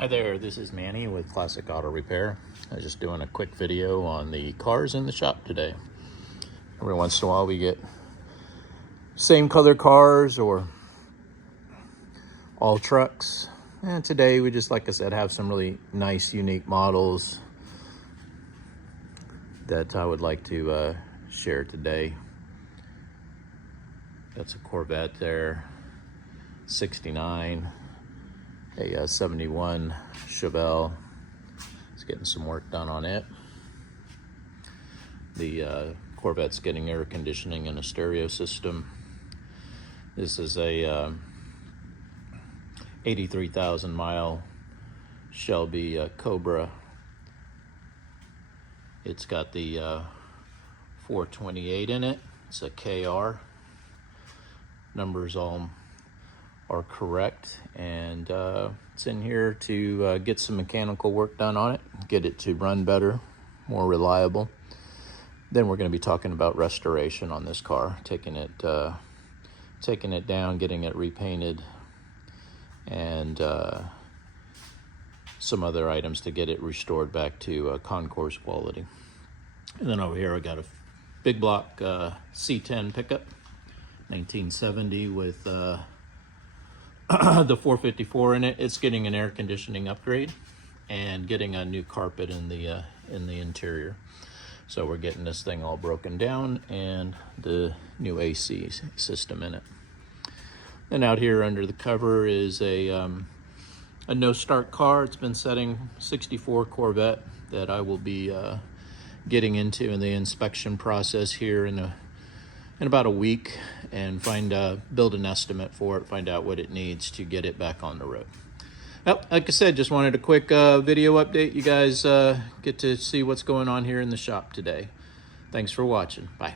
Hi there, this is Manny with Classic Auto Repair. I was just doing a quick video on the cars in the shop today. Every once in a while we get same color cars or all trucks. And today we just, like I said, have some really nice, unique models that I would like to share today. That's a Corvette there, 69. A 71 Chevelle. It's getting some work done on it. The Corvette's getting air conditioning and a stereo system. This is a 83,000 mile Shelby Cobra. It's got the 428 in it. It's a KR. Numbers all are correct, and it's in here to get some mechanical work done on it, get it to run better, more reliable. Then we're going to be talking about restoration on this car, taking it down, getting it repainted, and some other items to get it restored back to concourse quality. And then over here I got a big block C10 pickup, 1970 with the 454 in it. It's getting an air conditioning upgrade and getting a new carpet in the interior. So we're getting this thing all broken down and the new AC system in it. And out here under the cover is a no start car. It's been setting, 64 Corvette that I will be getting into in the inspection process here in about a week, and build an estimate for it, find out what it needs to get it back on the road. Well, like I said, just wanted a quick video update. You guys get to see what's going on here in the shop today. Thanks for watching. Bye.